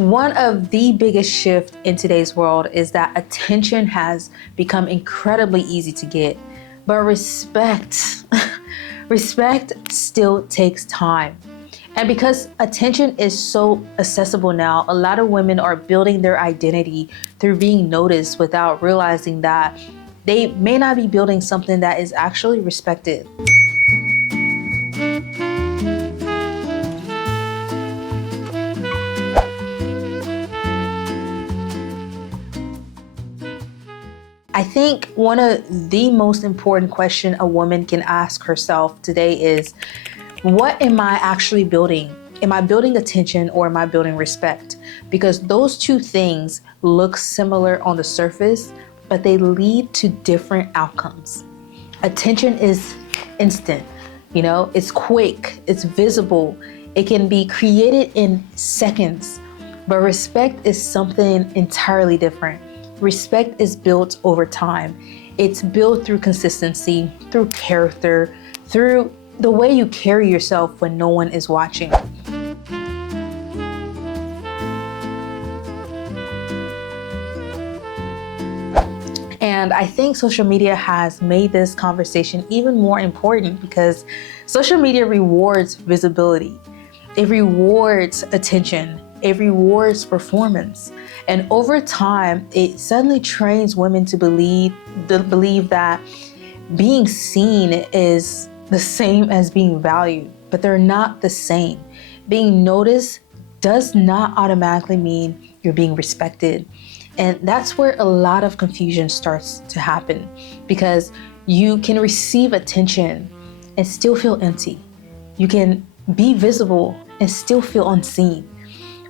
One of the biggest shifts in today's world is that attention has become incredibly easy to get, but respect, respect still takes time. And because attention is so accessible now, a lot of women are building their identity through being noticed without realizing that they may not be building something that is actually respected. I think one of the most important questions a woman can ask herself today is, what am I actually building? Am I building attention or am I building respect? Because those two things look similar on the surface, but they lead to different outcomes. Attention is instant, it's quick, it's visible, it can be created in seconds, but respect is something entirely different. Respect is built over time. It's built through consistency, through character, through the way you carry yourself when no one is watching. And I think social media has made this conversation even more important because social media rewards visibility. It rewards attention. It rewards performance. And over time, it suddenly trains women to believe that being seen is the same as being valued, but they're not the same. Being noticed does not automatically mean you're being respected. And that's where a lot of confusion starts to happen, because you can receive attention and still feel empty. You can be visible and still feel unseen.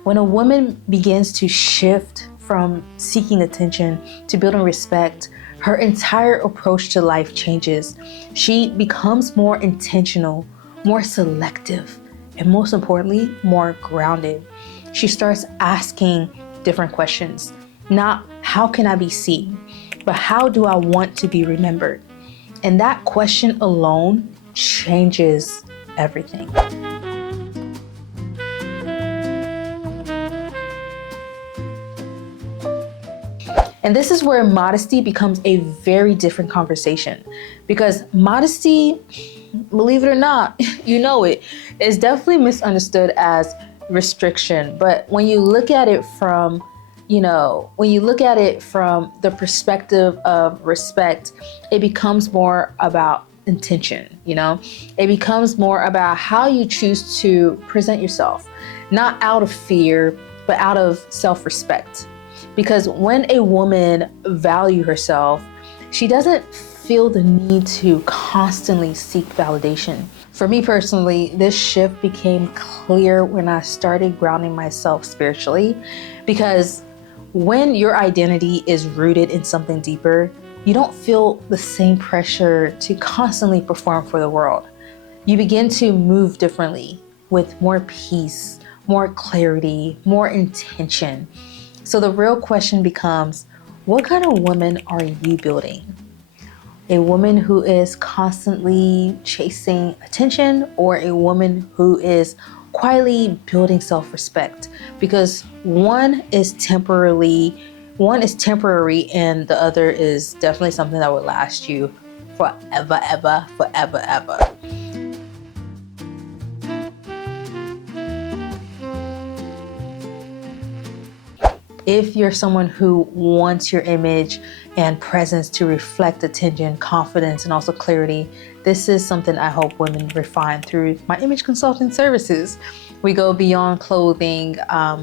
When a woman begins to shift from seeking attention to building respect, her entire approach to life changes. She becomes more intentional, more selective, and most importantly, more grounded. She starts asking different questions. Not how can I be seen, but how do I want to be remembered? And that question alone changes everything. And this is where modesty becomes a very different conversation, because modesty, believe it or not, is definitely misunderstood as restriction. But when you look at it from, the perspective of respect, it becomes more about intention, It becomes more about how you choose to present yourself, not out of fear, but out of self-respect. Because when a woman values herself, she doesn't feel the need to constantly seek validation. For me personally, this shift became clear when I started grounding myself spiritually, because when your identity is rooted in something deeper, you don't feel the same pressure to constantly perform for the world. You begin to move differently with more peace, more clarity, more intention. So the real question becomes, what kind of woman are you building? A woman who is constantly chasing attention, or a woman who is quietly building self-respect? Because one is temporary and the other is definitely something that will last you forever, ever. If you're someone who wants your image and presence to reflect attention, confidence, and also clarity, this is something I hope women refine through my image consulting services. We go beyond clothing.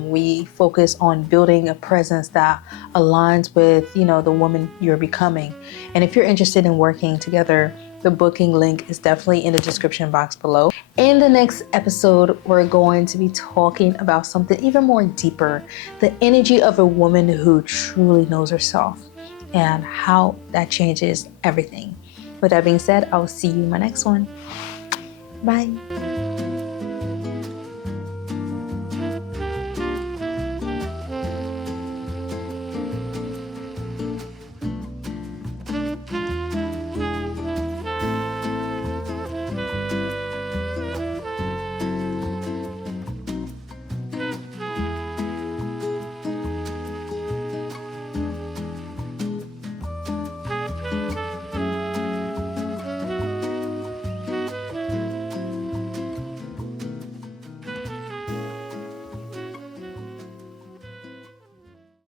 We focus on building a presence that aligns with, the woman you're becoming. And if you're interested in working together, the booking link is definitely in the description box below. In the next episode, we're going to be talking about something even more deeper, the energy of a woman who truly knows herself and how that changes everything. With that being said, I will see you in my next one. Bye.